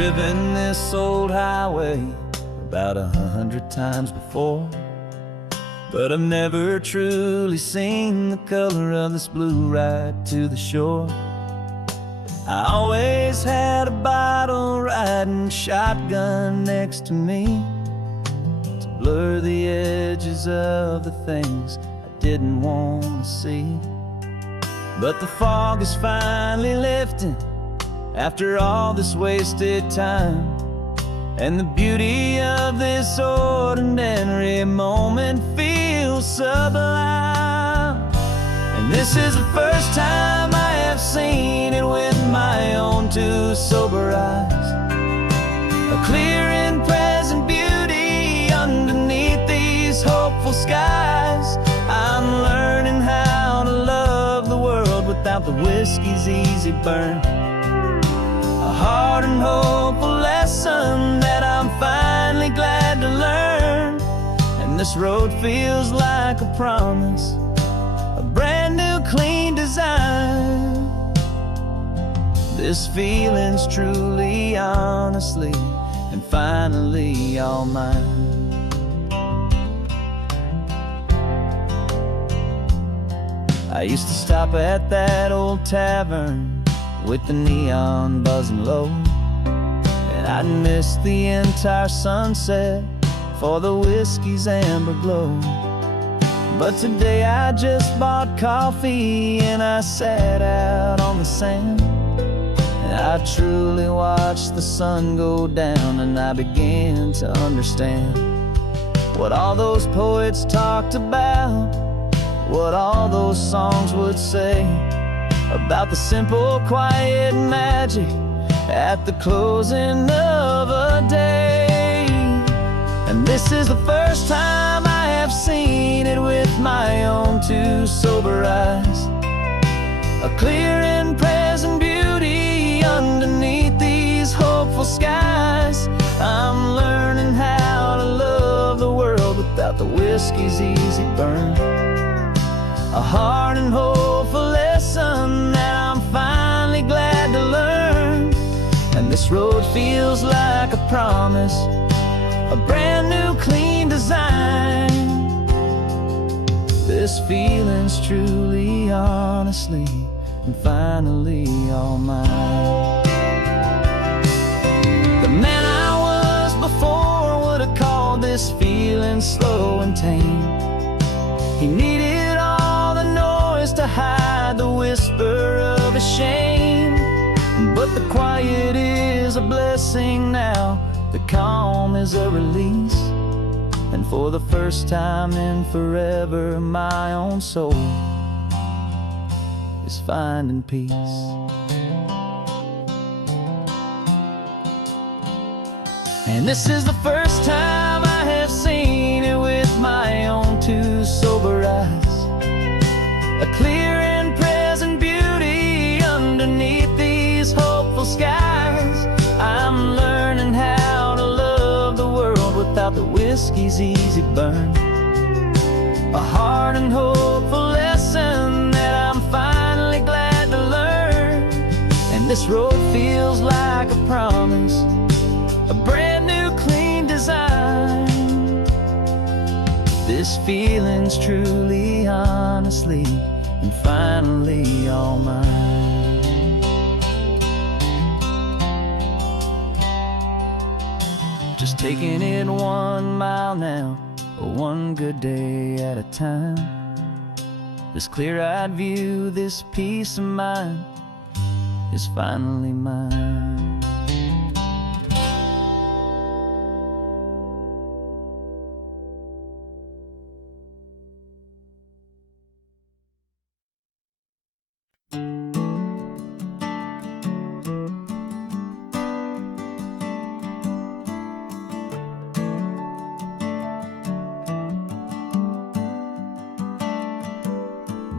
driven this old highway about 100 times before, but I've never truly seen the color of this blue right to the shore. I always had a bottle riding shotgun next to me to blur the edges of the things I didn't want to see. But the fog is finally lifting after all this wasted time, and the beauty of this ordinary moment feels sublime. And this is the first time I have seen it with my own two sober eyes, a clear and present beauty underneath these hopeful skies. I'm learning how to love the world without the whiskey's easy burn, a hard and hopeful lesson that I'm finally glad to learn. And this road feels like a promise, a brand new clean design. This feeling's truly, honestly, and finally all mine. I used to stop at that old tavern with the neon buzzing low, and I'd miss the entire sunset for the whiskey's amber glow. But today I just bought coffee and I sat out on the sand, and I truly watched the sun go down, and I began to understand what all those poets talked about, what all those songs would say about the simple, quiet magic at the closing of a day. And this is the first time I have seen it with my own two sober eyes, a clear and present beauty underneath these hopeful skies. I'm learning how to love the world without the whiskey's easy burn, a hard and hopeful lesson that I'm finally glad to learn. And this road feels like a promise, a brand new clean design. This feeling's truly, honestly, and finally all mine. The man I was before would have called this feeling slow and tame. He needed all the noise to hide the whisper of his shame, but the quiet is a blessing now, the calm is a release, and for the first time in forever my own soul is finding peace. And this is the first time I have seen it with my own two sober eyes, a clear and present beauty underneath these hopeful skies. I'm learning how to love the world without the whiskey's easy burn, a hard and hopeful lesson that I'm finally glad to learn. And this road feels like a promise, a brand new clean design. This feeling's truly, honestly, and finally all mine. Just taking it 1 mile now, one good day at a time. This clear-eyed view, this peace of mind is finally mine.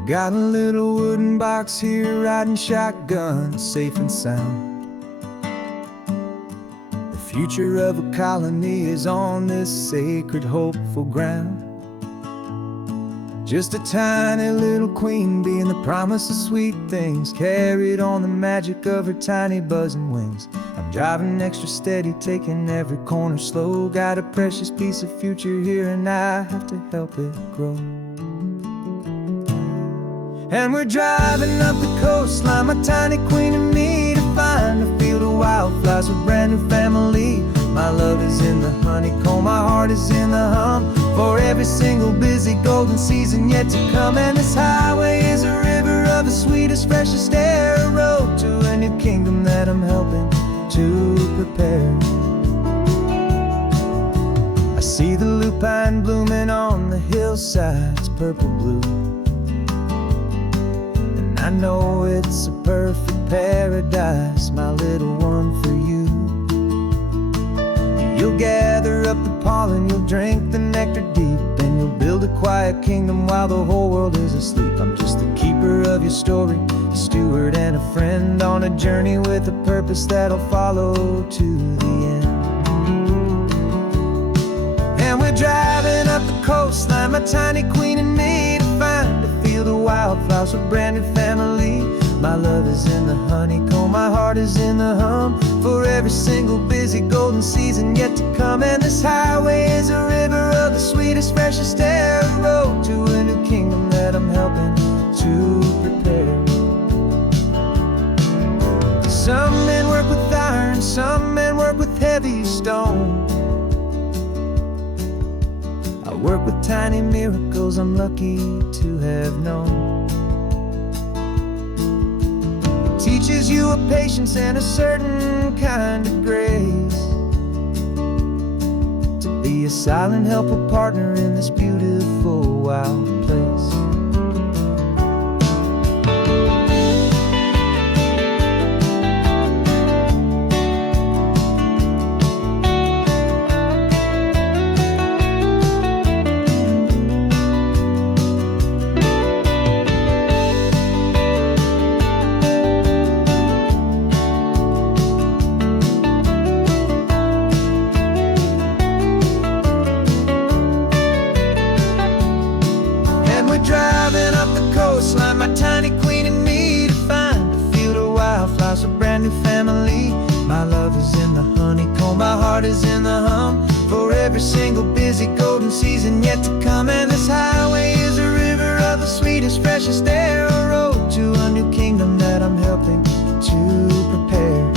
Got a little wooden box here, riding shotgun, safe and sound. The future of a colony is on this sacred, hopeful ground. Just a tiny little queen bee, and the promise of sweet things carried on the magic of her tiny buzzing wings. I Driving extra steady, taking every corner slow. Got a precious piece of future here and I have to help it grow. And we're driving up the coastline, my tiny queen and me, to find a field of wildflowers with brand new family. My love is in the honeycomb, my heart is in the hum, for every single busy golden season yet to come. And this highway is a river of the sweetest, freshest air, a road to a new kingdom that I'm helping to prepare. I see the lupine blooming on the hillsides, purple blue, and I know it's a perfect paradise, my little one, for you. You'll gather up the pollen, you'll drink the nectar deep, and you'll build a quiet kingdom while the whole world is asleep. I'm just the keeper of your story, a steward and a friend, on a journey with a purpose that'll follow to the end. And we're driving up the coastline, my tiny queen and me, to find a field of wildflowers with brand new family. My love is in the honeycomb, my heart is in the hum, for every single busy golden season yet to come. And this highway is a river of the sweetest, freshest air, a road to a new kingdom that I'm helping to prepare. Some men work with iron, some men work with heavy stone. I work with tiny miracles I'm lucky to have known. Teaches you a patience and a certain kind of grace, to be a silent helper partner in this beautiful wild place. Driving up the coastline, my tiny queen and me, to find a field of wildflowers, a brand new family. My love is in the honeycomb, my heart is in the hum, for every single busy golden season yet to come. And this highway is a river of the sweetest, freshest air, a road to a new kingdom that I'm helping to prepare.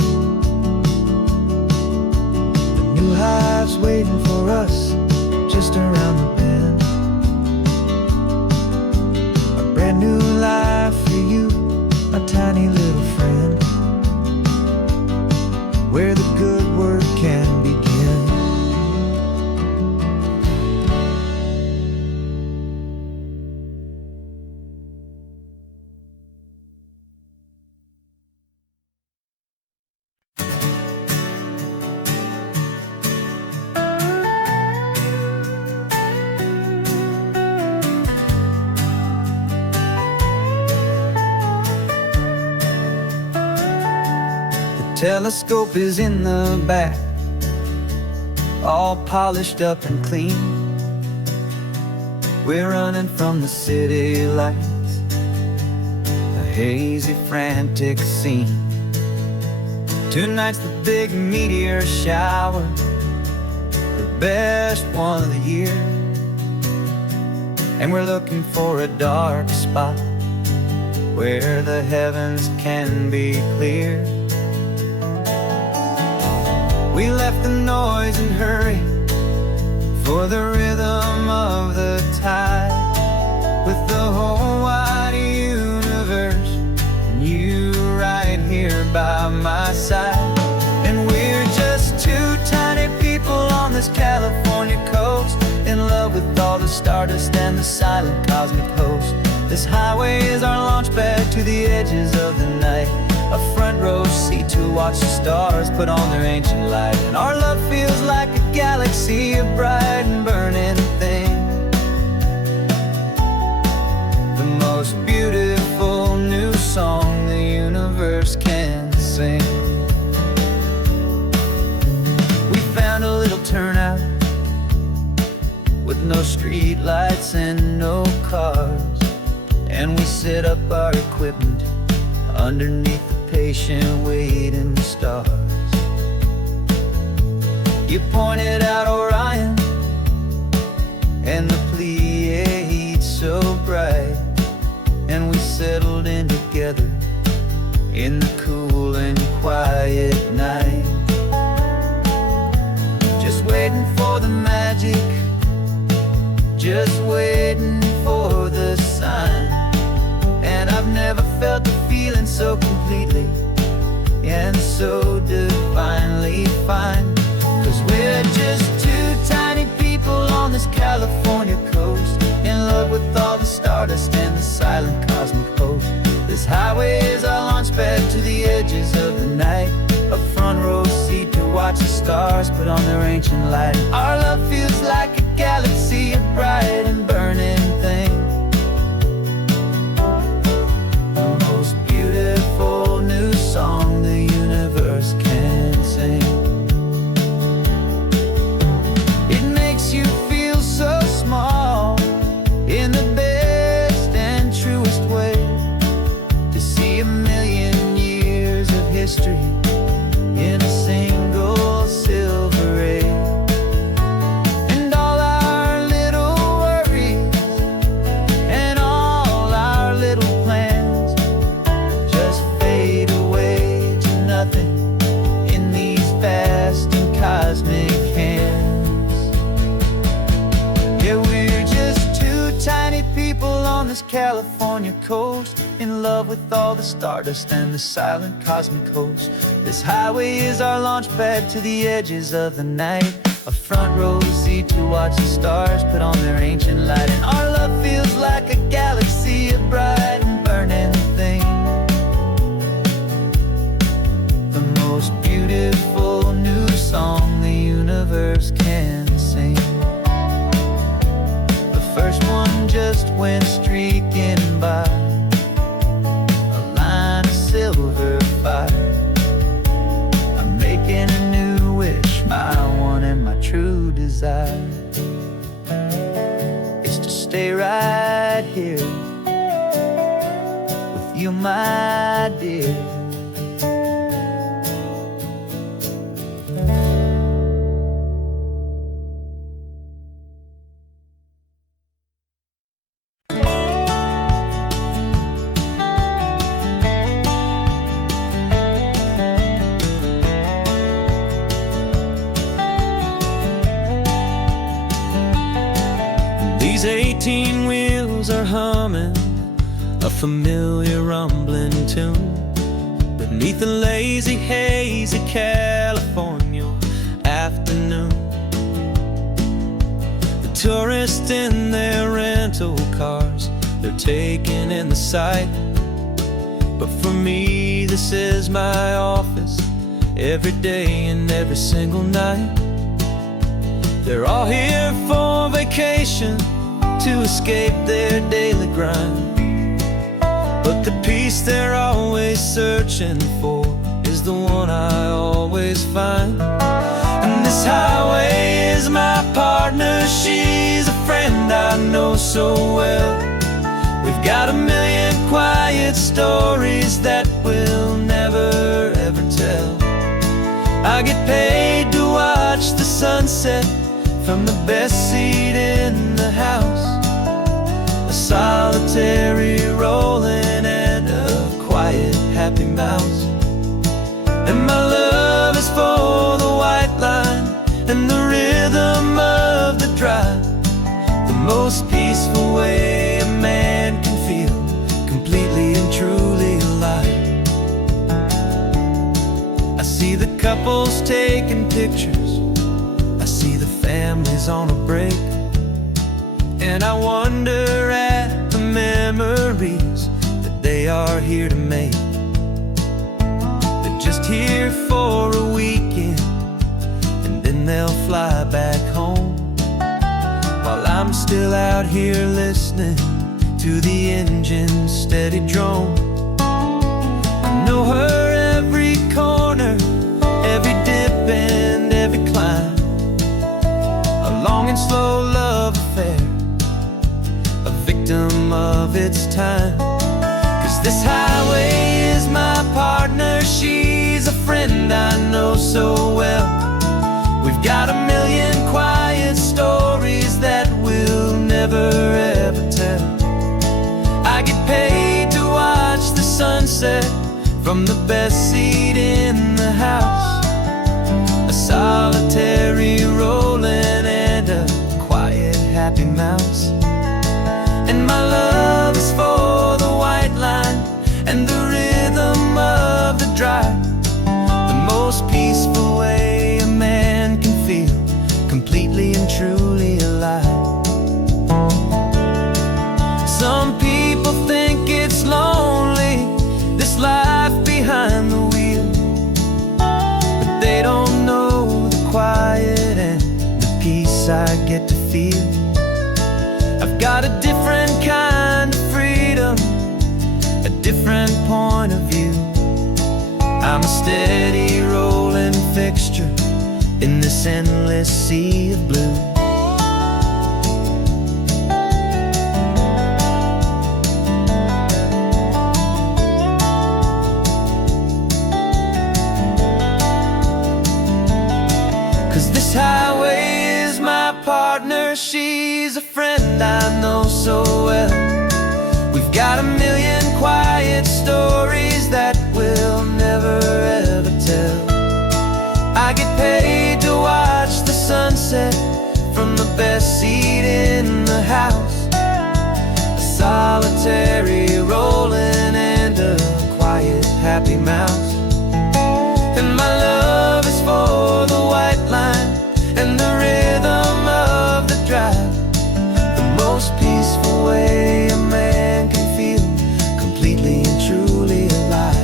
The new hive's waiting for us just around the bend. Brand new life for you, my tiny little friend, where the good work can begin. Telescope is in the back, all polished up and clean. We're running from the city lights, a hazy, frantic scene. Tonight's the big meteor shower, the best one of the year. And we're looking for a dark spot where the heavens can be clear. We left the noise and hurry for the rhythm of the tide, with the whole wide universe and you right here by my side. And we're just two tiny people on this California coast, in love with all the stardust and the silent cosmic host. This highway is our launch pad to the edges of the night, a front row seat to watch the stars put on their ancient light. And our love feels like a galaxy, a bright and burning thing, the most beautiful new song the universe can sing. We found a little turnout with no street lights and no cars, and we set up our equipment underneath the patient waiting stars. You pointed out Orion and the Pleiades so bright, and we settled in together in the cool and quiet night, just waiting for the magic, just waiting for the sign. And I've never felt the feeling so completely and so divinely fine. 'Cause we're just two tiny people on this California coast, in love with all the stardust and the silent cosmic host. This highway is our launch pad to the edges of the night, a front row seat to watch the stars put on their ancient light. Our love feels like a galaxy, a bright and burning thing, the most beautiful new song the universe can sing. It makes you feel so small in the best and truest way, to see a million years of history in a single silver ray. And all our little worries and all our little plans just fade away to nothing in these vast and cosmic hands. Yeah, we're just two tiny people on this California coast, in love with all the stardust and the silent cosmic host. This highway is our launch pad to the edges of the night, a front row seat to watch the stars put on their ancient light. And our love feels like a galaxy, a bright and burning thing, the most beautiful new song the universe can sing. The first one just went streaking by, a line of silver fire. I'm making a new wish, my one and my true desire is to stay right here with you, my dear. These 18 wheels are humming a familiar rumbling tune beneath the lazy haze of California afternoon. The tourists in their rental cars, they're taking in the sight, but for me this is my office, every day and every single night. They're all here for vacation, to escape their daily grind, but the peace they're always searching for is the one I always find. And this highway is my partner, she's a friend I know so well. We've got a million quiet stories that we'll never ever tell. I get paid to watch the sunset from the best seat in the house, a solitary rolling and a quiet happy mouse. And my love is for the white line and the rhythm of the drive, the most peaceful way a man can feel completely and truly alive. I see the couples taking pictures, I see the families on a break, and I wonder at the memories that they are here to make. They're just here for a weekend, and then they'll fly back home, while I'm still out here listening to the engine's steady drone. I know her every corner, every dip and every climb, a long and slow love affair, a victim of its time. 'Cause this highway is my partner, she's a friend I know so well. We've got a million quiet stories that we'll never ever tell. I get paid to watch the sunset from the best seat in the house. A solitary rolling and a quiet happy mouse. And my love is for the white line and the rhythm of the drive. The most peaceful way a man can feel completely and truly alive. Some people think it's lonely, this life behind the wheel, but they don't know the quiet and the peace I get to feel. I've got a different kind of freedom, a different point of view. I'm a steady rolling fixture in this endless sea of blue. Cause this highway is my partner, she's a friend I know so well. We've got a million quiet stories that we'll never ever tell. I get paid to watch the sunset from the best seat in the house. A solitary rolling and a quiet happy mouse. And my love is for the white line and the rhythm of the drive. The most peaceful way a man can feel completely and truly alive.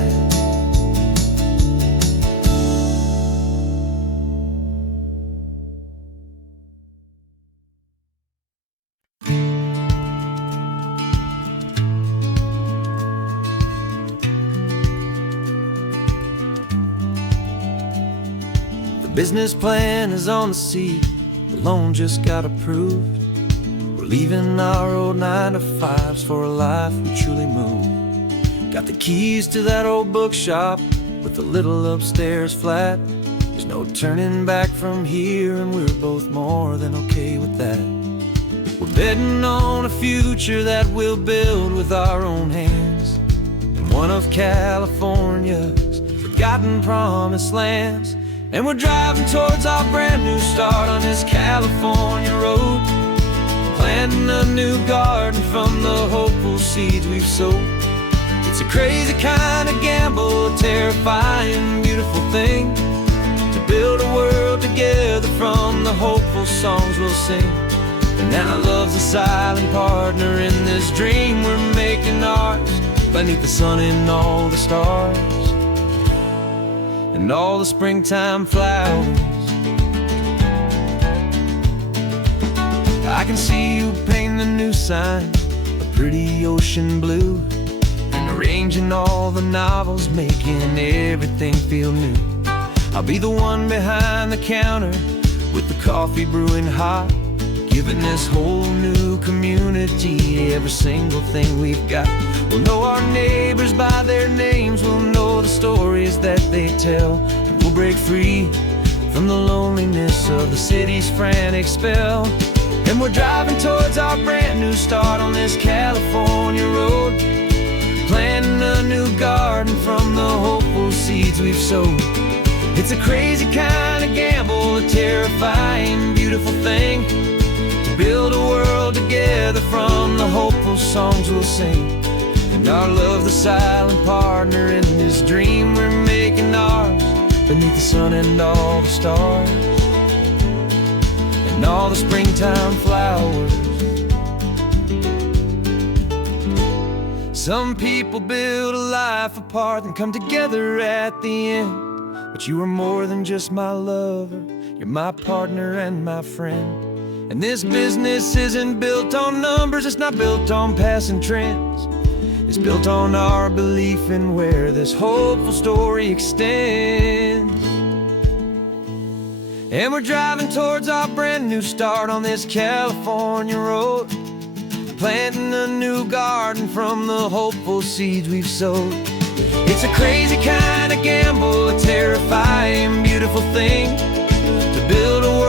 The business plan is on the seat, the loan just got approved. We're leaving our old 9-to-5s for a life we truly move. Got the keys to that old bookshop with the little upstairs flat. There's no turning back from here, and we're both more than okay with that. We're betting on a future that we'll build with our own hands in one of California's forgotten promised lands. And we're driving towards our brand new start on this California road, planting a new garden from the hopeful seeds we've sowed. It's a crazy kind of gamble, a terrifying, beautiful thing, to build a world together from the hopeful songs we'll sing. And now love's a silent partner in this dream we're making ours, beneath the sun and all the stars and all the springtime flowers. I can see you painting a new sign, a pretty ocean blue, and arranging all the novels, making everything feel new. I'll be the one behind the counter with the coffee brewing hot, giving this whole new community every single thing we've got. We'll know our neighbors by their names, we'll know the stories that they tell, and we'll break free from the loneliness of the city's frantic spell. And we're driving towards our brand new start on this California road, planting a new garden from the hopeful seeds we've sowed. It's a crazy kind of gamble, a terrifying, beautiful thing, to build a world together from the hopeful songs we'll sing. And our love, the silent partner in this dream we're making ours, beneath the sun and all the stars and all the springtime flowers. Some people build a life apart and come together at the end, but you are more than just my lover, you're my partner and my friend. And this business isn't built on numbers, it's not built on passing trends. It's built on our belief in where this hopeful story extends. And we're driving towards our brand new start on this California road, planting a new garden from the hopeful seeds we've sowed. It's a crazy kind of gamble, a terrifying, beautiful thing, to build a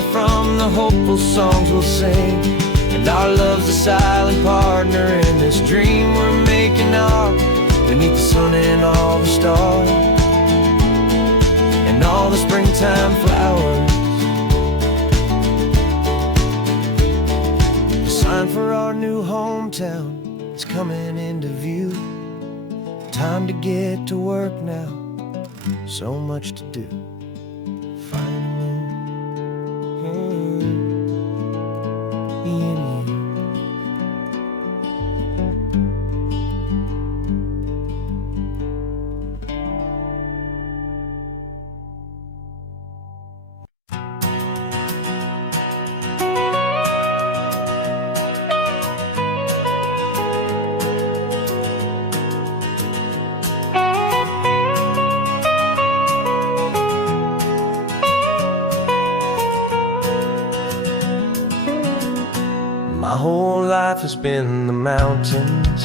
together from the hopeful songs we'll sing. And our love's a silent partner in this dream we're making ours, beneath the sun and all the stars, and all the springtime flowers. The sign for our new hometown is coming into view. Time to get to work now, so much to do. My whole life has been the mountains,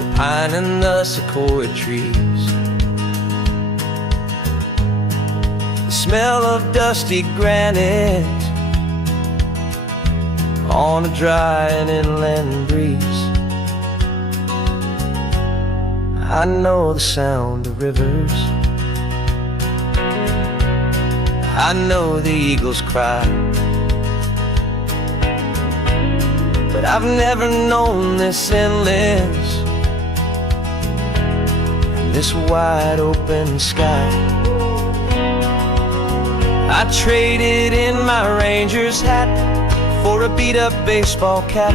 the pine and the sequoia trees, the smell of dusty granite on a dry and inland breeze. I know the sound of rivers, I know the eagles cry, but I've never known this endless and this wide open sky. I traded in my Ranger's hat for a beat-up baseball cap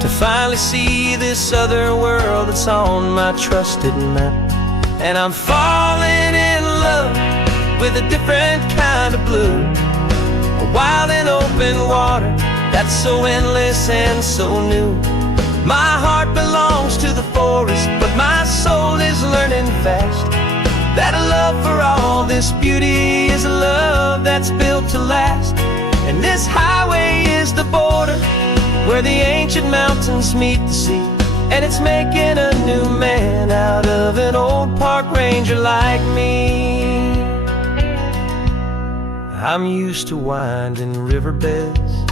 to finally see this other world that's on my trusted map. And I'm falling in love with a different kind of blue, a wild and open water that's so endless and so new. My heart belongs to the forest, but my soul is learning fast that a love for all this beauty is a love that's built to last. And this highway is the border where the ancient mountains meet the sea, and it's making a new man out of an old park ranger like me. I'm used to winding riverbeds,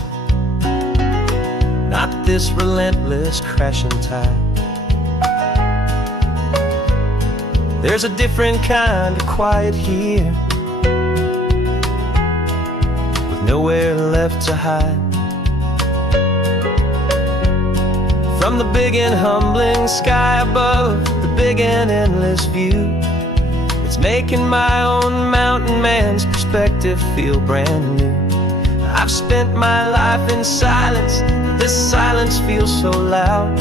not this relentless crashing tide. There's a different kind of quiet here, with nowhere left to hide. From the big and humbling sky above, the big and endless view, it's making my own mountain man's perspective feel brand new. I've spent my life in silence, this silence feels so loud.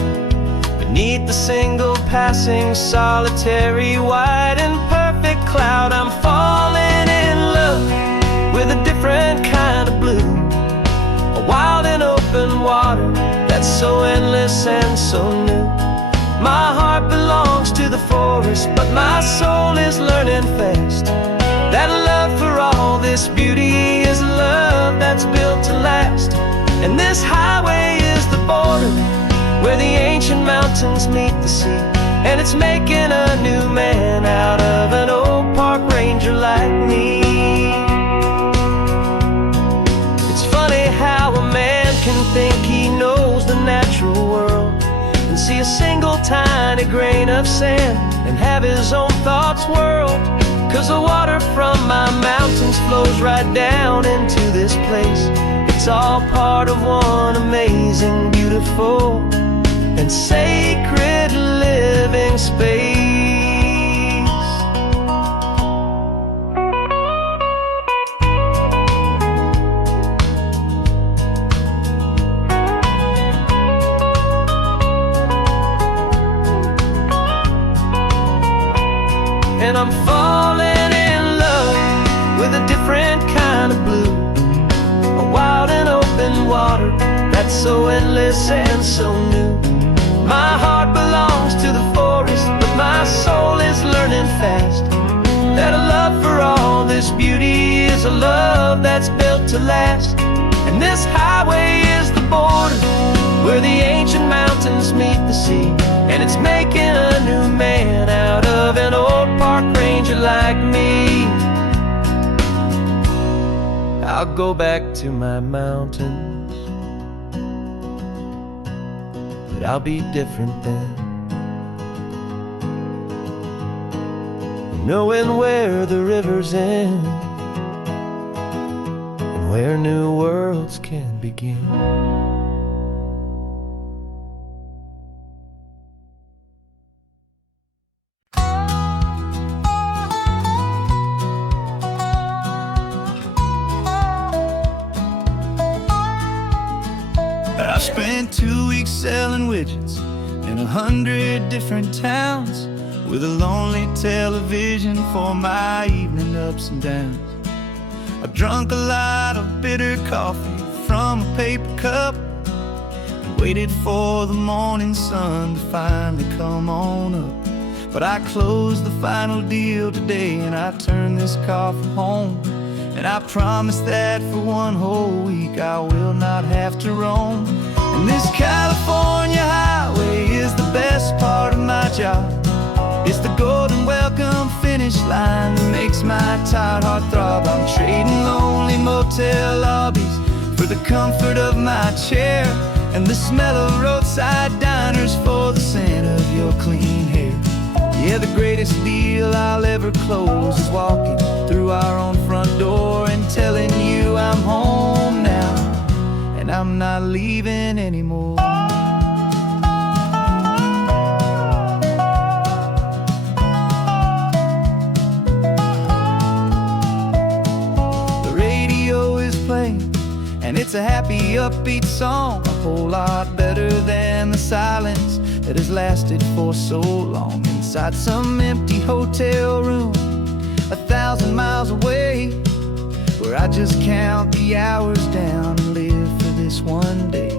Beneath the single passing solitary white and perfect cloud, I'm falling in love with a different kind of blue, a wild and open water that's so endless and so new. My heart belongs to the forest, but my soul is learning fast that love for all this beauty is a love that's built to last. And this highway is the border where the ancient mountains meet the sea, and it's making a new man out of an old park ranger like me. It's funny how a man can think he knows the natural world and see a single tiny grain of sand and have his own thoughts whirled, 'cause the water from my mountains flows right down into this place. It's all part of one amazing, beautiful, and sacred living space. And I'm falling in love with a different kind of blue, a wild and open water that's so endless and so new. My heart belongs to the forest, but my soul is learning fast that a love for all this beauty is a love that's built to last. And this highway is the border where the ancient mountains meet the sea, and it's making a new man out of an old park ranger like me. I'll go back to my mountains, but I'll be different then. Knowing where the rivers end and where new worlds can begin. I spent 2 weeks selling widgets in 100 different towns, with a lonely television for my evening ups and downs. I drunk a lot of bitter coffee from a paper cup and waited for the morning sun to finally come on up. But I closed the final deal today and I turned this car from home. And I promise that for one whole week I will not have to roam. And this California highway is the best part of my job. It's the golden welcome finish line that makes my tired heart throb. I'm trading lonely motel lobbies for the comfort of my chair and the smell of roadside diners for the scent of your clean hair. Yeah, the greatest deal I'll ever close is walking through our own front door and telling you I'm home now and I'm not leaving anymore. And it's a happy, upbeat song, a whole lot better than the silence that has lasted for so long. Inside some empty hotel room 1,000 miles away, where I just count the hours down and live for this one day.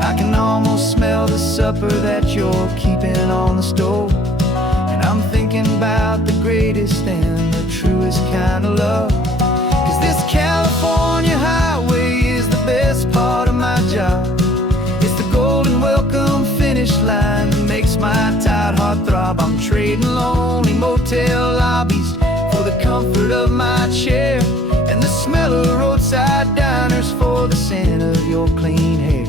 I can almost smell the supper that you're keeping on the stove, and I'm thinking about the greatest and the truest kind of love. 'Cause this California highway best part of my job. It's the golden welcome finish line that makes my tired heart throb. I'm trading lonely motel lobbies for the comfort of my chair and the smell of roadside diners for the scent of your clean hair.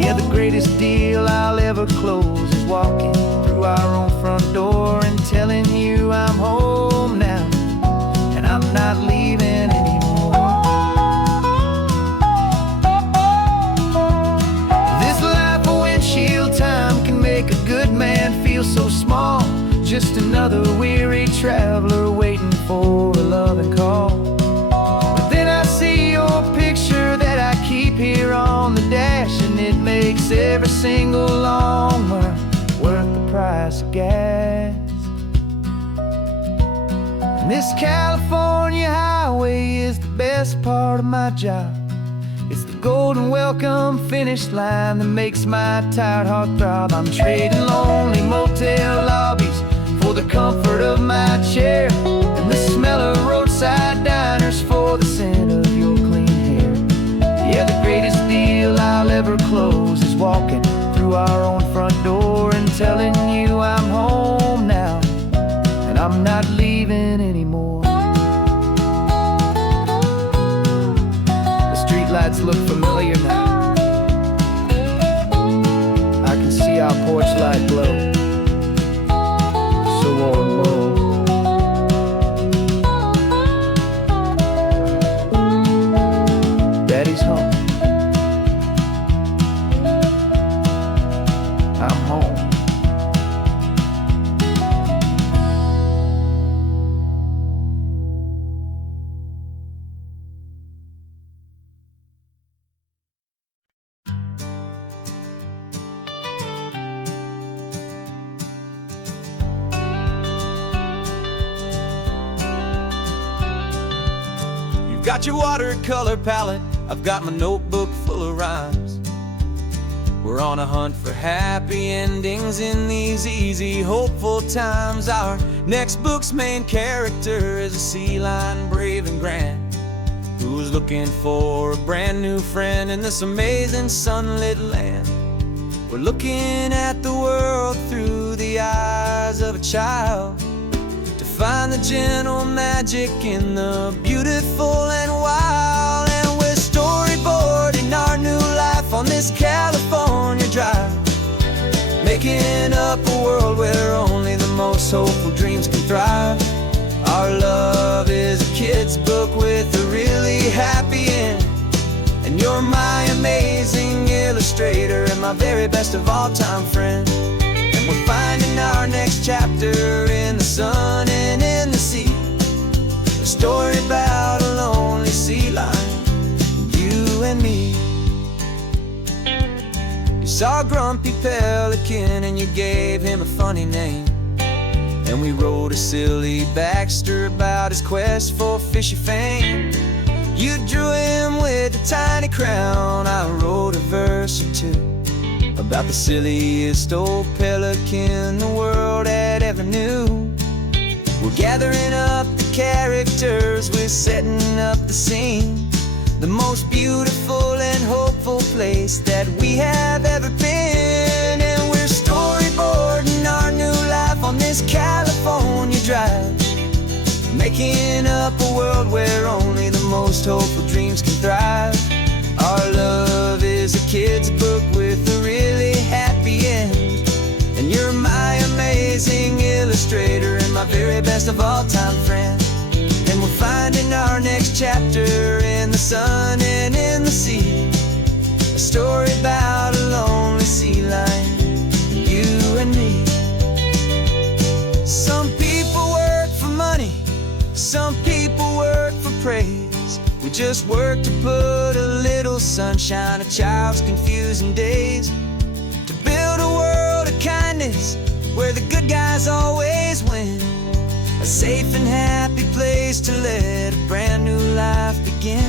Yeah, the greatest deal I'll ever close is walking through our own front door and telling you I'm home now and I'm not leaving anymore. Time can make a good man feel so small, just another weary traveler waiting for a loving call. But then I see your picture that I keep here on the dash, and it makes every single long mile worth the price of gas. And this California highway is the best part of my job. It's the golden welcome finish line that makes my tired heart throb. I'm trading lonely motel lobbies for the comfort of my chair and the smell of roadside diners for the scent of your clean hair. Yeah, the greatest deal I'll ever close is walking through our own front door and telling you I'm home now and I'm not leaving anymore. Lights look familiar now. I can see our porch light glow, so warm, low. Daddy's home. I'm home. Got your watercolor palette, I've got my notebook full of rhymes. We're on a hunt for happy endings in these easy, hopeful times. Our next book's main character is a sea lion, brave and grand, who's looking for a brand new friend in this amazing sunlit land. We're looking at the world through the eyes of a child, to find the gentle magic in the beautiful and wild. most hopeful dreams can thrive. Our love is a kid's book with a really happy end, and you're my amazing illustrator and my very best of all time friend. And we're finding our next chapter in the sun and in the sea, a story about a lonely sea lion, you and me. You saw a grumpy pelican and you gave him a funny name, and we wrote a silly Baxter about his quest for fishy fame. You drew him with a tiny crown, I wrote a verse or two about the silliest old pelican the world had ever knew. We're gathering up the characters, we're setting up the scene, the most beautiful and hopeful place that we have ever been. And we're storyboarding our new life on this California drive, making up a world where only the most hopeful dreams can thrive. Our love is a kid's book with a really happy end, and you're my amazing illustrator and my very best of all time friend. And we're finding our next chapter in the sun and in the sea, a story about a lonely sea lion, you and me. Some people work for money, some people work for praise. We just work to put a little sunshine in a child's confusing days, to build a world of kindness where the good guys always win, a safe and happy place to let a brand new life begin.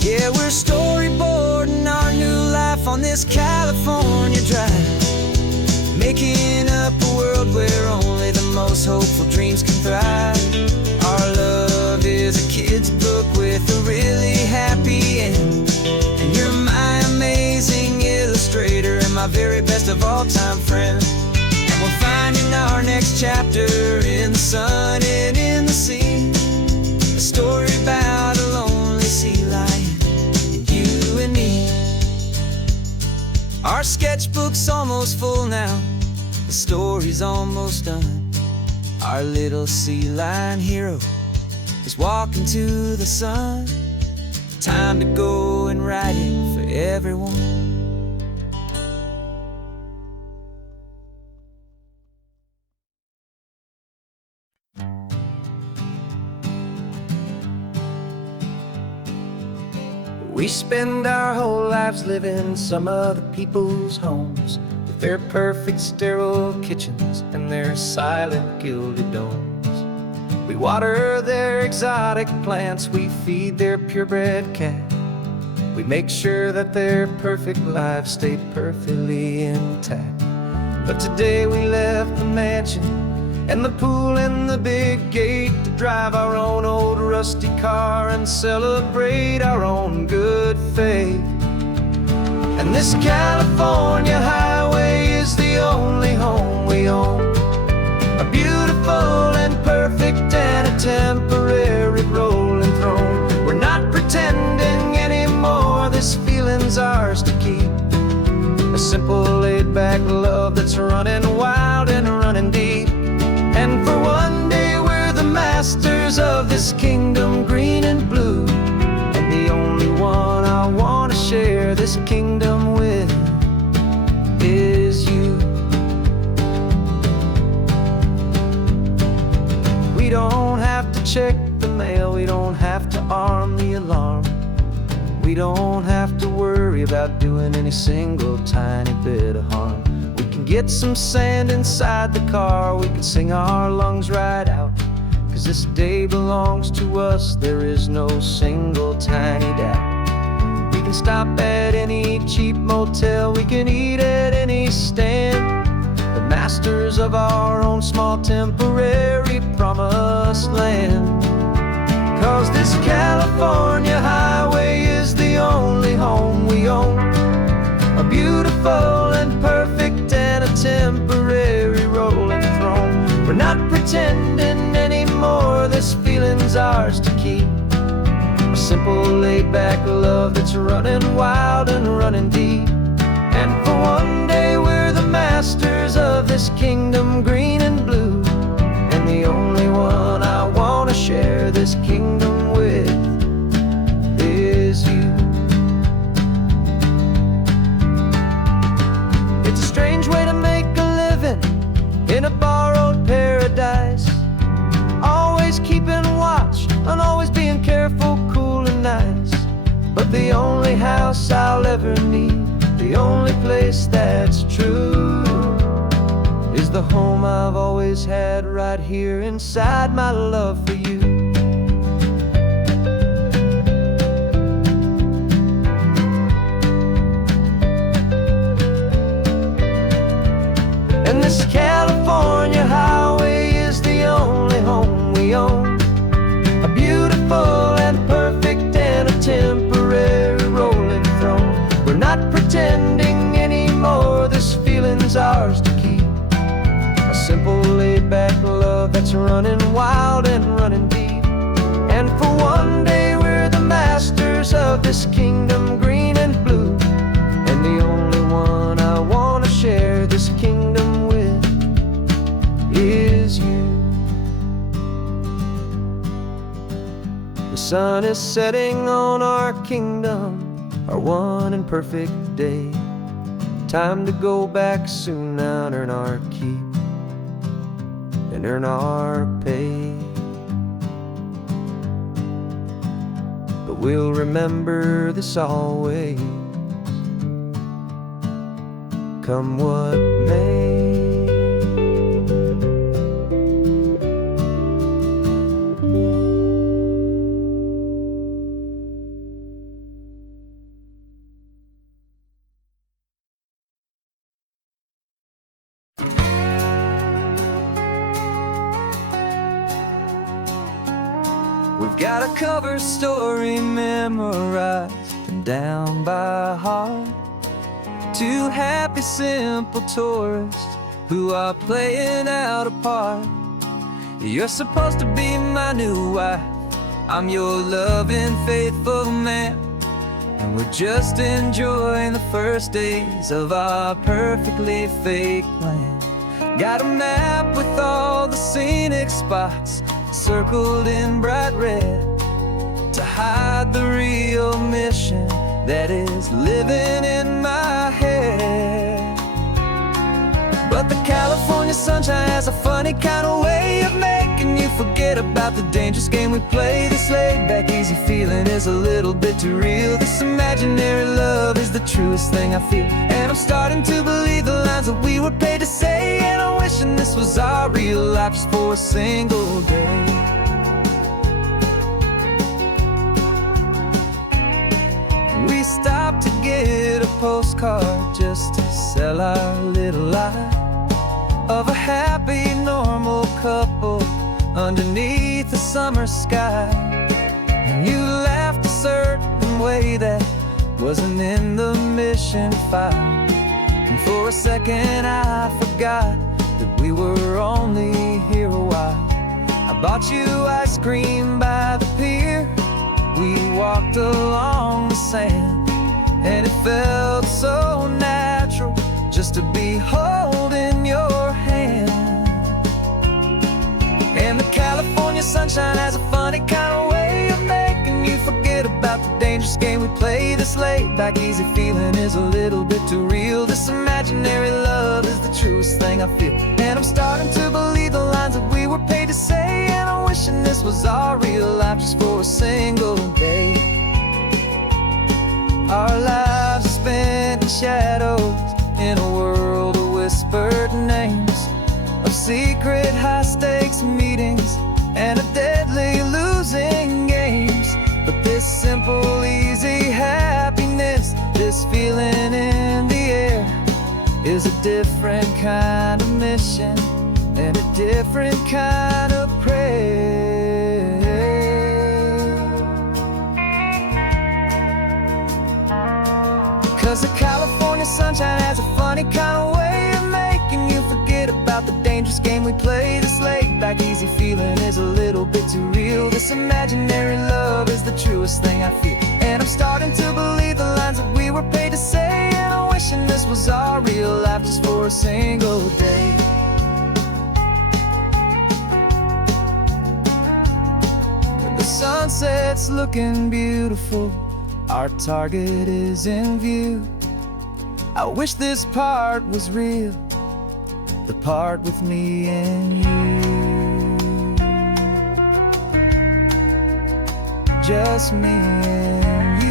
Yeah, we're storyboarding our new life on this California drive, making up a world where only the most hopeful dreams can thrive. Our love is a kid's book with a really happy end, and you're my amazing illustrator and my very best of all time friend. And we're finding our next chapter in the sun and in the sea, a story about a lonely sea lion, you and me. Our sketchbook's almost full now, the story's almost done. Our little sea lion hero is walking to the sun. Time to go and write it for everyone. We spend our whole lives living some other people's homes, with their perfect sterile kitchens and their silent gilded domes. We water their exotic plants, we feed their purebred cat. We make sure that their perfect lives stay perfectly intact. But today we left the mansion and the pool and the big gate to drive our own old rusty car and celebrate our own good faith. And this California highway is the only home we own, a beautiful and perfect and a temporary rolling throne. We're not pretending anymore, this feeling's ours to keep, a simple laid-back love that's running wild and running deep. And for one day we're the masters of this kingdom green and blue, and the only one I want to share this kingdom with is you. We don't have to check the mail, we don't have to arm the alarm, we don't have to worry about doing any single tiny bit of harm. We can get some sand inside the car, we can sing our lungs right out, 'cause this day belongs to us, there is no single tiny doubt. We can stop at any cheap motel, we can eat at any stand, the masters of our own small temporary promised land. 'Cause this California highway is the only home beautiful and perfect and a temporary rolling throne. We're not pretending anymore, this feeling's ours to keep. A simple laid-back love that's running wild and running deep. And for one day we're the masters of this kingdom green and blue, and the only one I want to share this kingdom with is you. It's a strange way to make a living in a borrowed paradise, always keeping watch and always being careful, cool and nice. But the only house I'll ever need, the only place that's true, is the home I've always had right here inside my love for you. And this California highway is the only home we own, a beautiful and perfect and a temporary rolling throne. We're not pretending anymore, this feeling's ours to keep. A simple laid-back love that's running wild and running deep. And for one day we're the masters of this kingdom green and blue, and the only one I want to share this kingdom with is you. The sun is setting on our kingdom, our one and perfect day. Time to go back soon now and earn our keep and earn our pay. But we'll remember this always, come what may. We've got a cover story memorized and down by heart. Two happy, simple tourists who are playing out a part. You're supposed to be my new wife, I'm your loving, faithful man, and we're just enjoying the first days of our perfectly fake plan. Got a map with all the scenic spots circled in bright red to hide the real mission that is living in my head. But the California sunshine has a funny kind of way of making you forget about the dangerous game we play. This laid-back, easy feeling is a little bit too real. This imaginary love is the truest thing I feel, and I'm starting to believe the lines that we were paid to say. And I'm wishing this was our real life just for a single day. We stopped to get a postcard just to sell our little lie of a happy, normal couple underneath the summer sky. And you laughed a certain way that wasn't in the mission file, and for a second I forgot that we were only here a while. I bought you ice cream by the pier, we walked along the sand, and it felt so natural just to be holding your hand. And the California sunshine has a funny kind of way of making you forget about the dangerous game we play. This laid-back, easy feeling is a little bit too real. This imaginary love is the truest thing I feel, and I'm starting to believe the lines that we were paid to say. And I'm wishing this was our real life just for a single day. Our lives are spent in shadows, in a world of whispered names, of secret high-stakes meetings and of deadly losing games. But this simple, easy happiness, this feeling in the air, is a different kind of mission and a different kind of prayer. 'Cause the California sunshine has a funny kind of way of making you forget about the dangerous game we play. This laid back easy feeling is a little bit too real. This imaginary love is the truest thing I feel, and I'm starting to believe the lines that we were paid to say. And I'm wishing this was our real life just for a single day. The sunset's looking beautiful, our target is in view. I wish this part was real, the part with me and you, just me and you.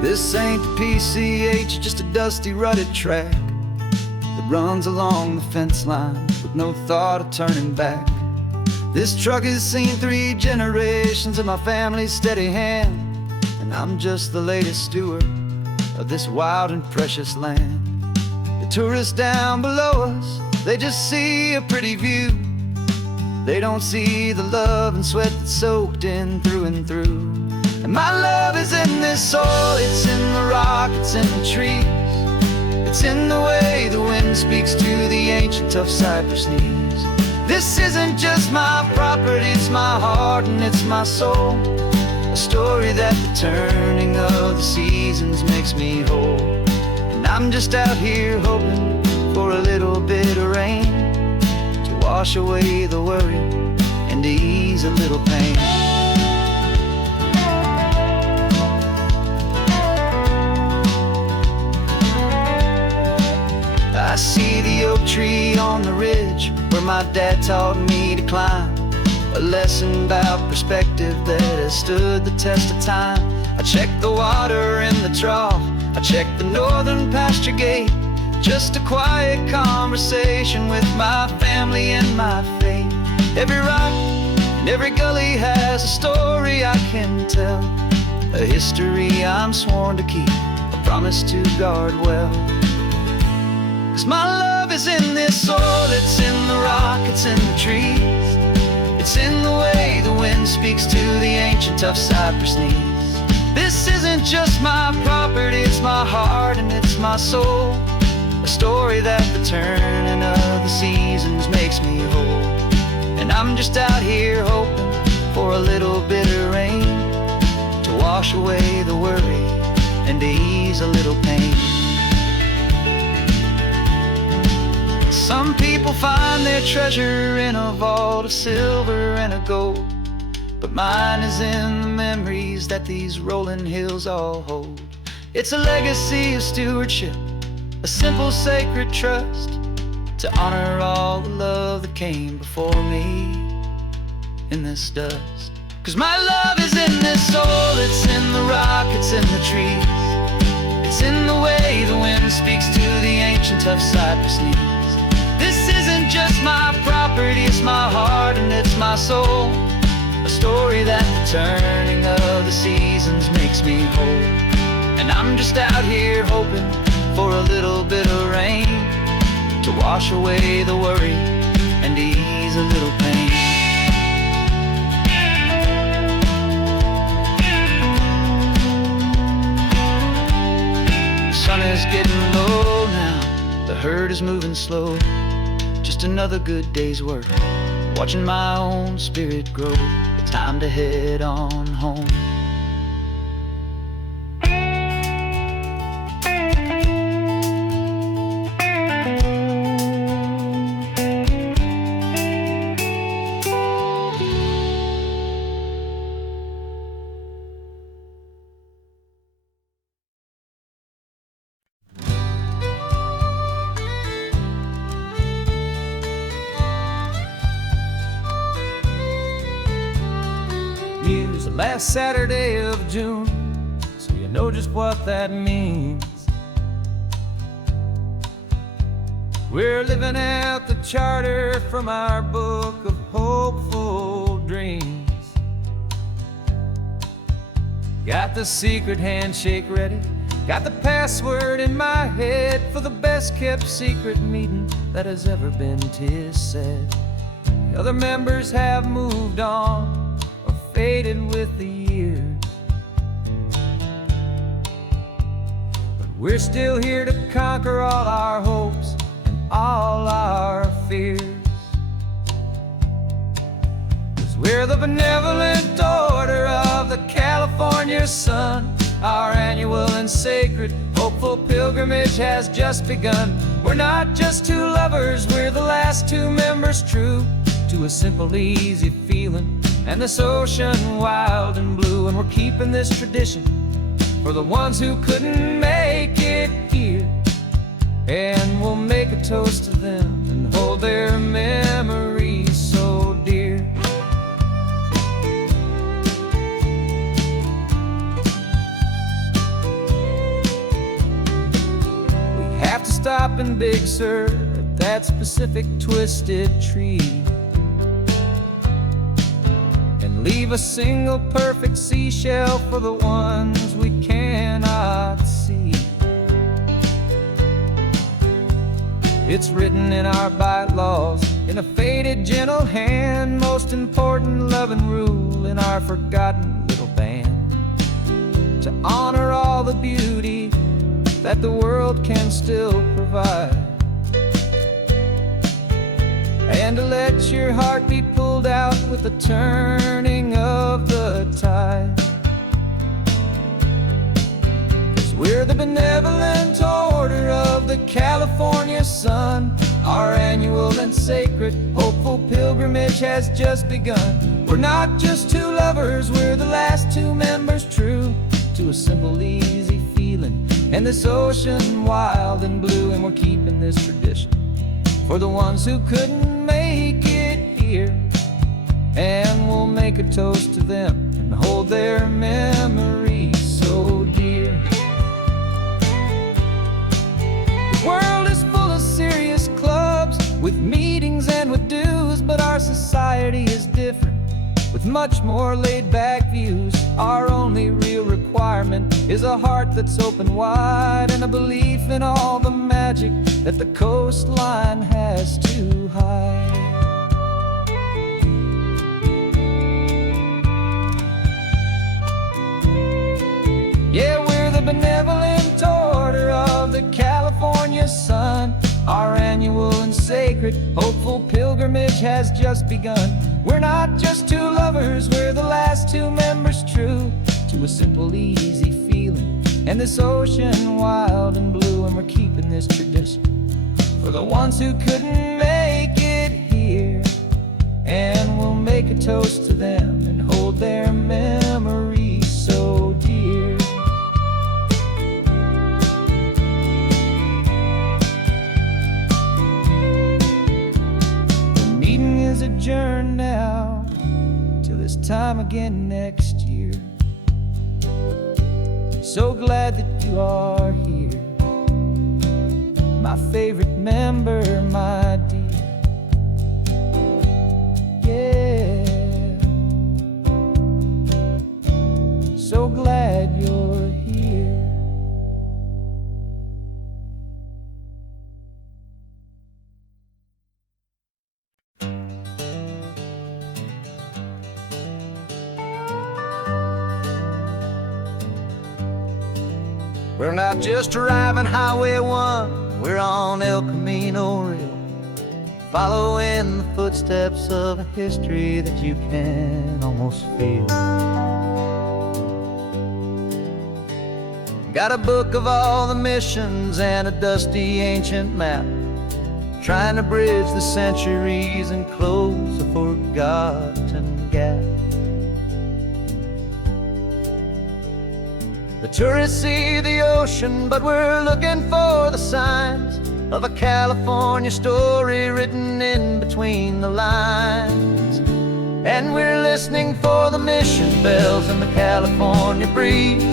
This ain't the PCH, just a dusty, rutted track that runs along the fence line with no thought of turning back. This truck has seen 3 generations of my family's steady hand, and I'm just the latest steward of this wild and precious land. The tourists down below us, they just see a pretty view. They don't see the love and sweat that's soaked in through and through. And my love is in this soil, it's in the rock, it's in the trees. It's in the way the wind speaks to the ancient tough cypress knees. This isn't just my property, it's my heart and it's my soul. A story that the turning of the seasons makes me whole. And I'm just out here hoping for a little bit of rain to wash away the worry and to ease a little pain. I see the oak tree on the ridge where my dad taught me to climb. A lesson about perspective that has stood the test of time. I check the water in the trough, I check the northern pasture gate. Just a quiet conversation with my family and my faith. Every rock and every gully has a story I can tell, a history I'm sworn to keep, a promise to guard well. 'Cause my love is in this soil, it's in the rock, it's in the trees. It's in the way the wind speaks to the ancient tough cypress knees. This isn't just my property, it's my heart and it's my soul. A story that the turning of the seasons makes me whole. And I'm just out here hoping for a little bit of rain to wash away the worry and to ease a little pain. Some people find their treasure in a vault of silver and of gold, but mine is in the memories that these rolling hills all hold. It's a legacy of stewardship, a simple sacred trust, to honor all the love that came before me in this dust. 'Cause my love is in this soil, it's in the rock, it's in the trees. It's in the way the wind speaks to the ancient tough cypress knees. This isn't just my property, it's my heart and it's my soul. A story that the turning of the seasons makes me whole. And I'm just out here hoping for a little bit of rain to wash away the worry and ease a little pain. The sun is getting low now, the herd is moving slow. Just another good day's work, watching my own spirit grow. Time to head on home. Use the last Saturday of June, so you know just what that means. We're living out the charter from our book of hopeful dreams. Got the secret handshake ready, got the password in my head for the best kept secret meeting that has ever been, 'tis said. The other members have moved on or faded with the years, but we're still here to conquer all our hopes and all our fears. 'Cause we're the benevolent order of the California sun. Our annual and sacred hopeful pilgrimage has just begun. We're not just two lovers, we're the last two members true to a simple, easy feeling and this ocean wild and blue. And we're keeping this tradition for the ones who couldn't make it here, and we'll make a toast to them and hold their memories so dear. We have to stop in Big Sur at that specific twisted tree and leave a single perfect seashell for the ones we cannot see. It's written in our bylaws in a faded gentle hand, most important loving rule in our forgotten little band, to honor all the beauty that the world can still provide, and to let your heart be pulled out with the turning of the tide. 'Cause we're the benevolent order of the California sun. Our annual and sacred hopeful pilgrimage has just begun. We're not just two lovers, we're the last two members true to a simple, easy feeling and this ocean wild and blue. And we're keeping this tradition for the ones who couldn't make it here, and we'll make a toast to them and hold their memories so dear. The world is full of serious clubs with meetings and with dues, but our society is different with much more laid-back views. Our only real requirement is a heart that's open wide and a belief in all the magic that the coastline has to hide. Yeah, we're the benevolent order of the California sun. Our annual and sacred hopeful pilgrimage has just begun. We're not just two lovers, we're the last two members true to a simple, easy feeling and this ocean wild and blue. And we're keeping this tradition for the ones who couldn't make it here, and we'll make a toast to them and hold their memories so dear. The meeting is adjourned now till this time again next year. So glad that you are here, my favorite member, my dear. Yeah, so glad you're here. We're not just driving Highway 1, we're on El Camino Real, following the footsteps of a history that you can almost feel. Got a book of all the missions and a dusty ancient map, trying to bridge the centuries and close a forgotten gap. The tourists see the ocean, but we're looking for the signs of a California story written in between the lines. And we're listening for the mission bells in the California breeze,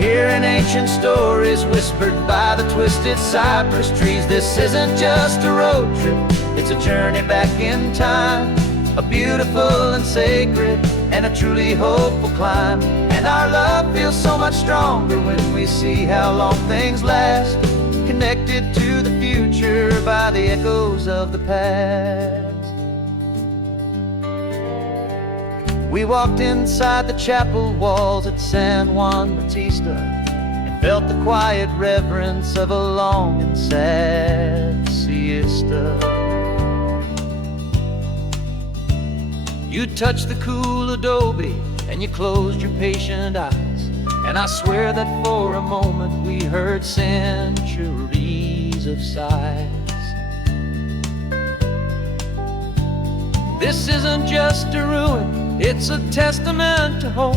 Hearing ancient stories whispered by the twisted cypress trees. This isn't just a road trip, it's a journey back in time. A beautiful and sacred and a truly hopeful climb. And our love feels so much stronger when we see how long things last, connected to the future by the echoes of the past. We walked inside the chapel walls at San Juan Bautista and felt the quiet reverence of a long and sad siesta. You touched the cool adobe and you closed your patient eyes, and I swear that for a moment we heard centuries of sighs. This isn't just a ruin, it's a testament to hope,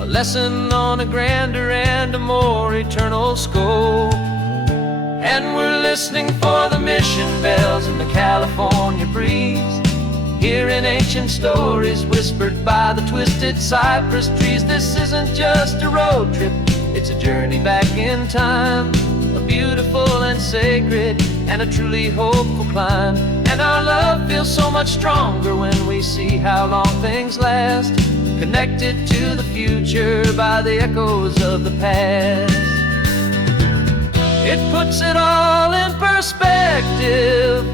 a lesson on a grander and a more eternal scope. And we're listening for the mission bells in the California breeze, hearing ancient stories whispered by the twisted cypress trees. This isn't just a road trip, it's a journey back in time. A beautiful and sacred and a truly hopeful climb. And our love feels so much stronger when we see how long things last, connected to the future by the echoes of the past. It puts it all in perspective,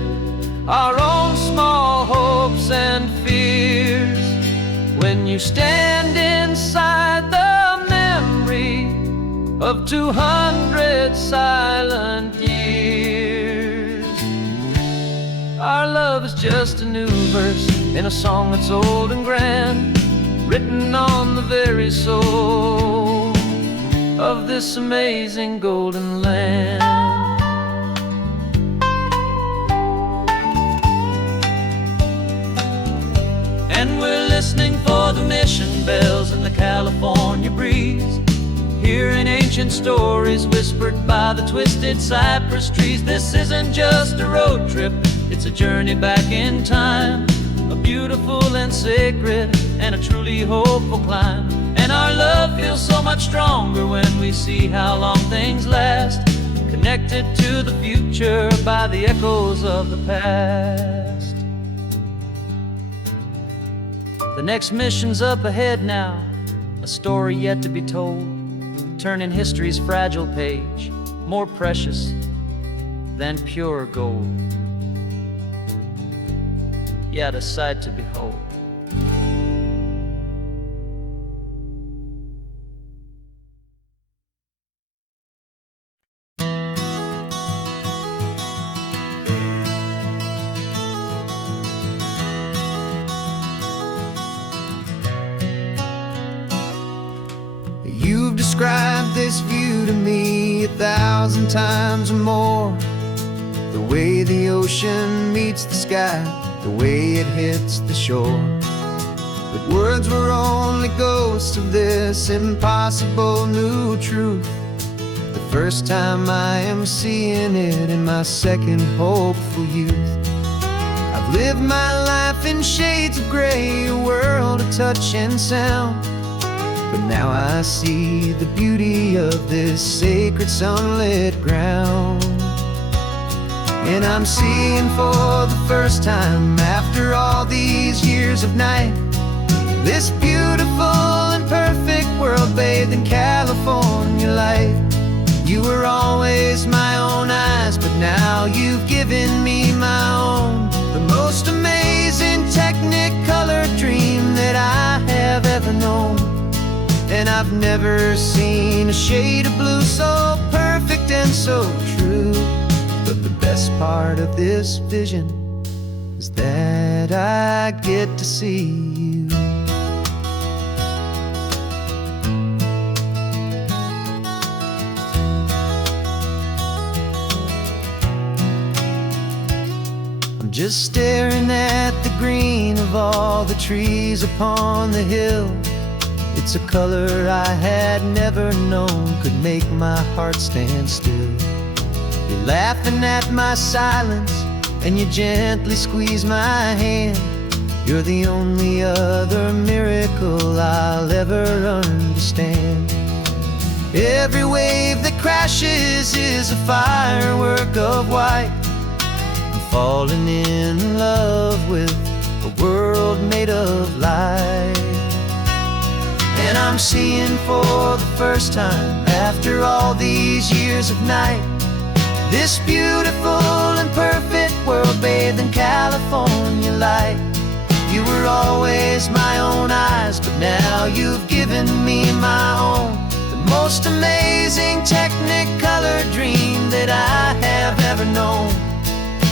our own small hopes and fears, when you stand inside the memory of 200 silent years. Our love is just a new verse in a song that's old and grand, written on the very soul of this amazing golden land. And we're listening for the mission bells in the California breeze, hearing ancient stories whispered by the twisted cypress trees. This isn't just a road trip, it's a journey back in time. A beautiful and sacred and a truly hopeful climb. And our love feels so much stronger when we see how long things last, connected to the future by the echoes of the past. The next mission's up ahead now, a story yet to be told, turning history's fragile page more precious than pure gold. Yet a sight to behold. You've described this view to me 1,000 times or more, the way the ocean meets the sky, the way it hits the shore. But words were only ghosts of this impossible new truth. The first time I am seeing it in my second hopeful youth. I've lived my life in shades of gray, a world of touch and sound, but now I see the beauty of this sacred sunlit ground. And I'm seeing for the first time, after all these years of night, this beautiful and perfect world bathed in California light. You were always my own eyes, but now you've given me my own, the most amazing technicolor dream that I have ever known. And I've never seen a shade of blue so perfect and so true. But the best part of this vision is that I get to see you. I'm just staring at the green of all the trees upon the hill. It's a color I had never known could make my heart stand still. You're laughing at my silence and you gently squeeze my hand. You're the only other miracle I'll ever understand. Every wave that crashes is a firework of white. I'm falling in love with a world made of light. And I'm seeing for the first time, after all these years of night, this beautiful and perfect world bathed in California light. You were always my own eyes, but now you've given me my own. The most amazing technicolor dream that I have ever known.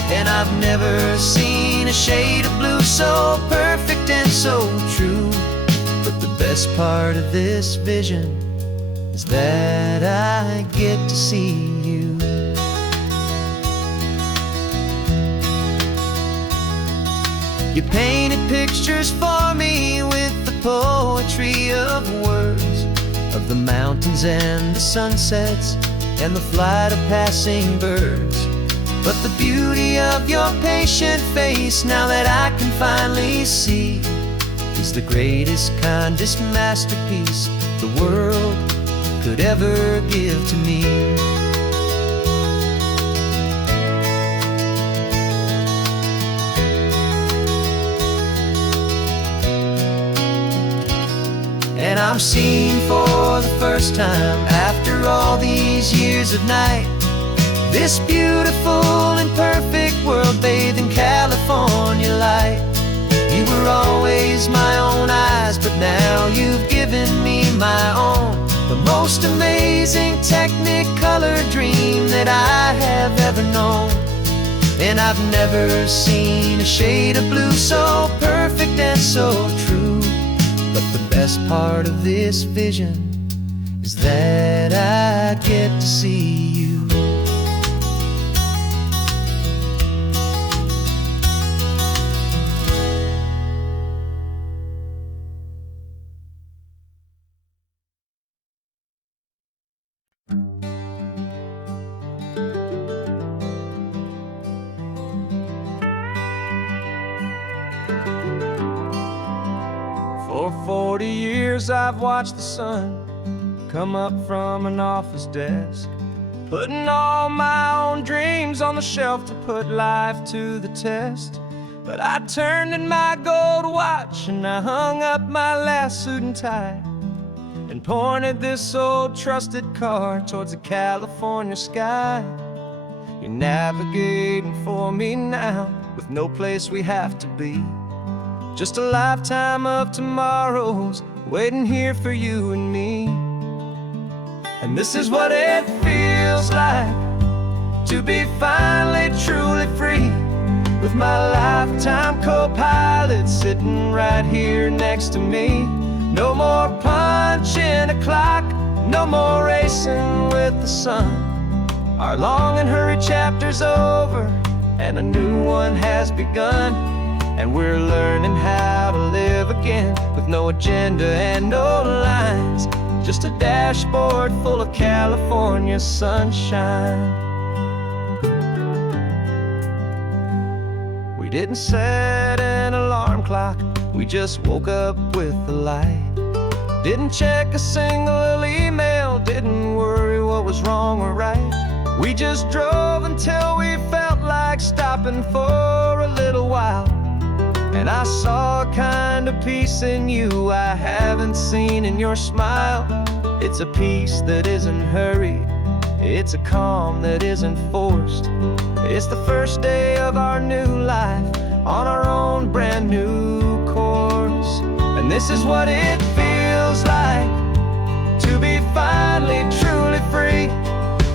And I've never seen a shade of blue so perfect and so true. But the best part of this vision is that I get to see you. You painted pictures for me with the poetry of words, of the mountains and the sunsets and the flight of passing birds. But the beauty of your patient face, now that I can finally see, is the greatest, kindest masterpiece the world could ever give to me. And I'm seeing for the first time, after all these years of night, this beautiful and perfect world bathed in California light. You were always my own eyes, but now you've given me my own. The most amazing technicolor dream that I have ever known. And I've never seen a shade of blue so perfect and so true. But the best part of this vision is that I get to see you. For 40 years I've watched the sun come up from an office desk, putting all my own dreams on the shelf to put life to the test. But I turned in my gold watch and I hung up my last suit and tie, and pointed this old trusted car towards the California sky. You're navigating for me now, with no place we have to be. Just a lifetime of tomorrows waiting here for you and me. And this is what it feels like to be finally truly free, with my lifetime co-pilot sitting right here next to me. No more punching a clock, no more racing with the sun. Our long and hurried chapter's over and a new one has begun. And we're learning how to live again, with no agenda and no lines, just a dashboard full of California sunshine. We didn't set an alarm clock, we just woke up with the light. Didn't check a single email, didn't worry what was wrong or right. We just drove until we felt like stopping for a little while. And I saw a kind of peace in you I haven't seen in your smile. It's a peace that isn't hurried, it's a calm that isn't forced. It's the first day of our new life on our own brand new course. And this is what it feels like to be finally truly free,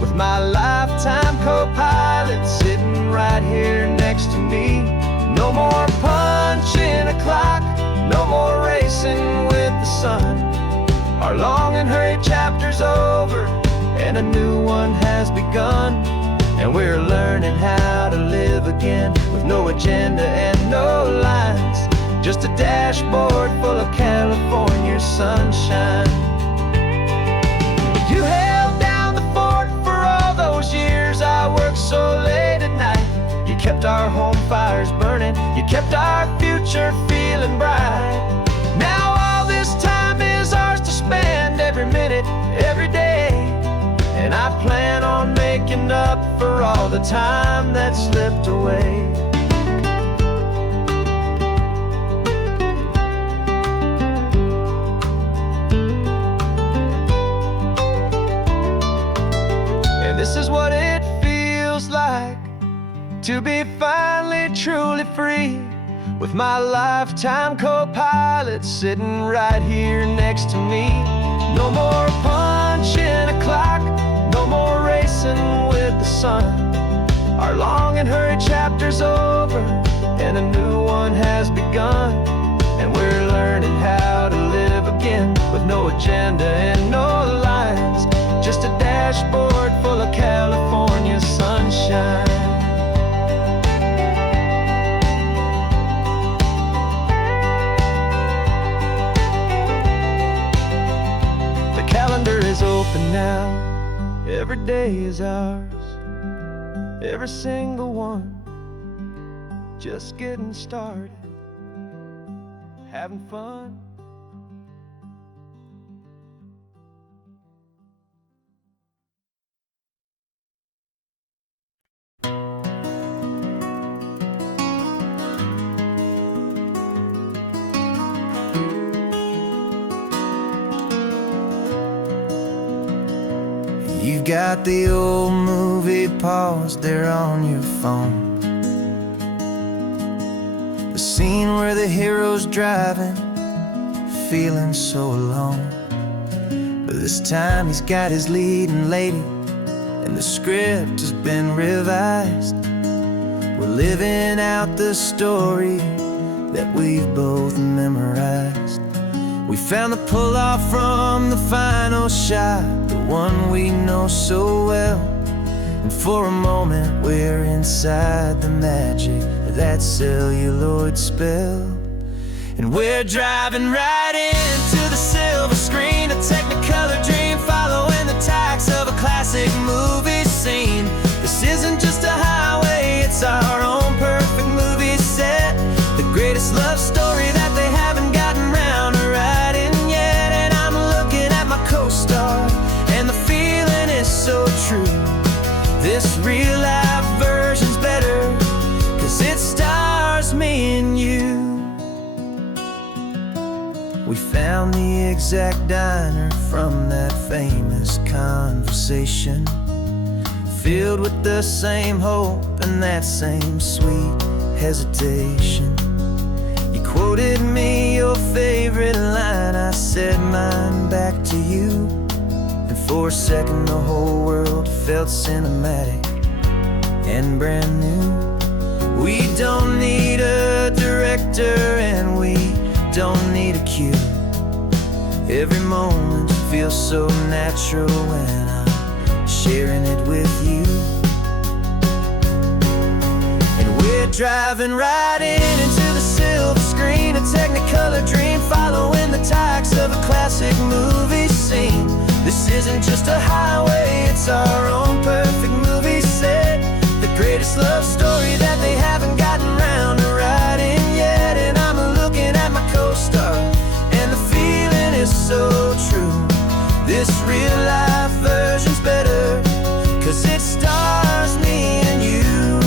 with my lifetime co-pilot sitting right here next to me. No more punching a clock, no more racing with the sun. Our long and hurried chapter's over and a new one has begun. And we're learning how to live again, with no agenda and no lines, just a dashboard full of California sunshine. You held down the fort for all those years I worked so late at night. You kept our home fires burning, you kept our future feeling bright. Now all this time is ours to spend, every minute, every day, I plan on making up for all the time that slipped away. And this is what it feels like to be finally truly free, with my lifetime co-pilot sitting right here next to me. No more punching a clock, no more racing with the sun. Our long and hurried chapter's over, and a new one has begun. And we're learning how to live again, with no agenda and no lines, just a dashboard full of California sunshine. Is open now, every day is ours, every single one, just getting started, having fun. You've got the old movie paused there on your phone, the scene where the hero's driving, feeling so alone. But this time he's got his leading lady, and the script has been revised. We're living out the story that we've both memorized. We found the pull-off from the final shot, the one we know so well. And for a moment we're inside the magic of that celluloid spell. And we're driving right into the silver screen, a technicolor dream, following the tacks of a classic movie scene. This isn't just a highway, it's our own perfect movie set, the greatest love story that they haven't gotten round to writing yet. And I'm looking at my co-star, and the feeling is so true. This real life version's better, 'cause it stars me and you. We found the exact diner from that famous conversation, filled with the same hope and that same sweet hesitation. You quoted me your favorite line, I said mine back to you. And for a second the whole world felt cinematic and brand new. We don't need a director and we don't need a cue. Every moment feels so natural when I'm sharing it with you. And we're driving right into the silver screen, a technicolor dream, following the tacks of a classic movie scene. This isn't just a highway, it's our own perfect movie set, the greatest love story that they haven't gotten round to writing yet. And I'm looking at my co-star, and the feeling is so true. This real life version's better, 'cause it stars me and you.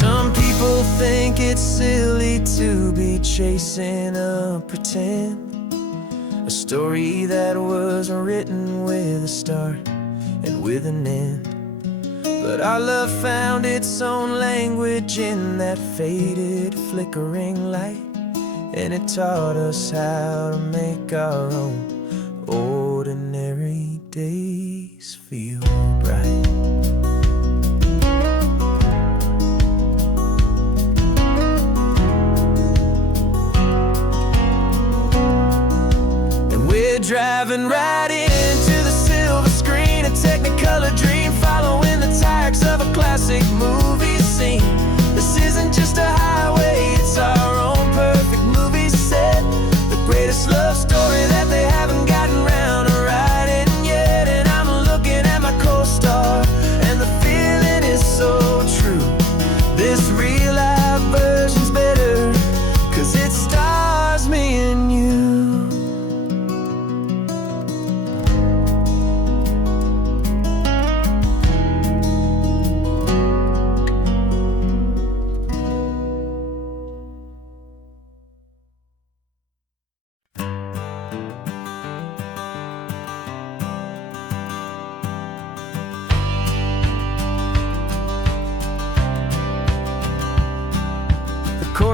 Some people think it's silly to be chasing a pretend, a story that was written with a start and with an end. But our love found its own language in that faded, flickering light, and it taught us how to make our own ordinary days feel bright. And we're driving right into the silver screen, a technicolor dream, following the tacks of a classic movie scene. This isn't just a highway, it's our own perfect movie set, the greatest love story that they haven't gotten round to writing yet. And I'm looking at my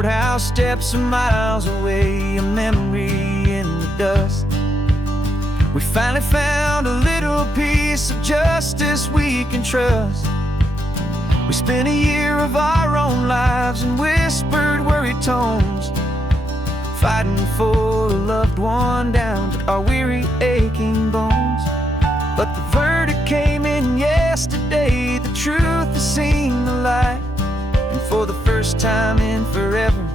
courthouse steps are miles away, a memory in the dust. We finally found a little piece of justice we can trust. We spent a year of our own lives in whispered, worried tones, fighting for a loved one down to our weary, aching bones. But the verdict came in yesterday, the truth has seen the light. And for the first time in forever,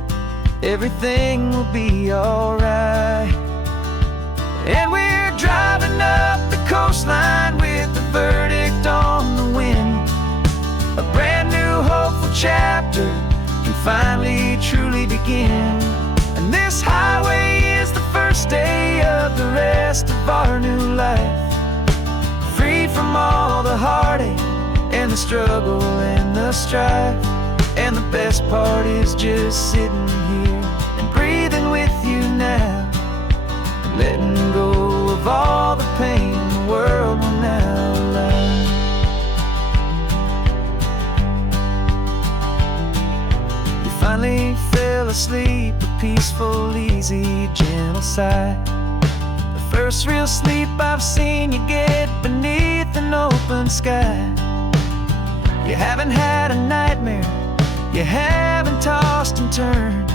everything will be alright. And we're driving up the coastline with the verdict on the wind. A brand new hopeful chapter can finally truly begin. And this highway is the first day of the rest of our new life, free from all the heartache and the struggle and the strife. And the best part is just sitting here and breathing with you now, letting go of all the pain the world will now allow. You finally fell asleep, a peaceful, easy, gentle sigh. The first real sleep I've seen you get beneath an open sky. You haven't had a nightmare, you haven't tossed and turned,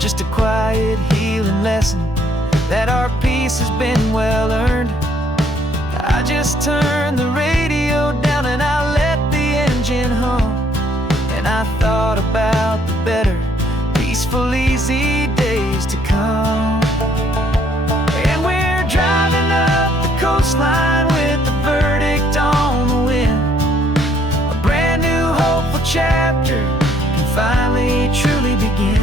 just a quiet healing lesson that our peace has been well earned. I just turned the radio down and I let the engine hum, and I thought about the better, peaceful, easy days to come. And we're driving up the coastline with the verdict on the wind. A brand new hopeful chapter can finally truly begin.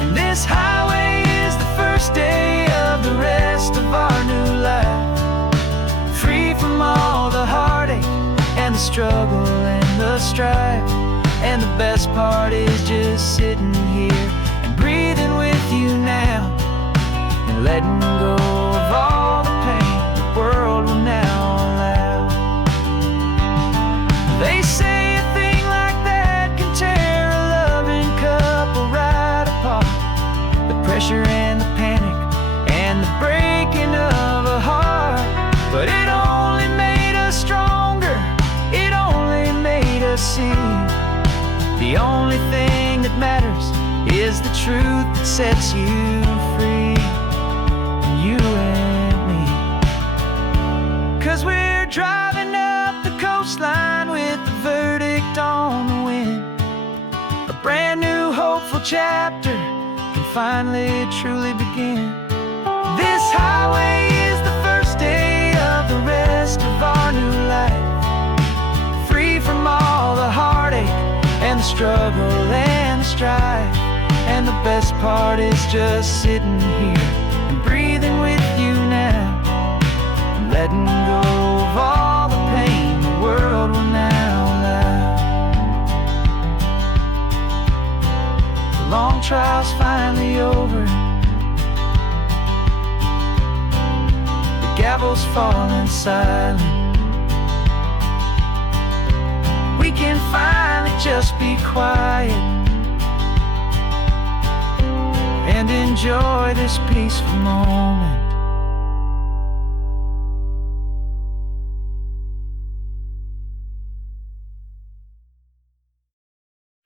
And this highway is the first day of the rest of our new life, free from all the heartache and the struggle and the strife. And the best part is just sitting here and breathing with you now, and letting go of all the pain the world will now allow. They say a thing like that can tear a loving couple right apart. The pressure and the panic and the breaking of a heart. But it only made us stronger, it only made us see the only thing that matters is the truth that sets you free, you and me. 'Cause we're driving up the coastline with the verdict on the wind. A brand new hopeful chapter can finally truly begin. This highway is the first day of the rest of our new life, free from all the heartache and the struggle and the strife. And the best part is just sitting here and breathing with you now, and letting go of all the pain the world will now allow. The long trial's finally over, the gavel's falling silent. We can finally just be quiet and enjoy this peaceful moment.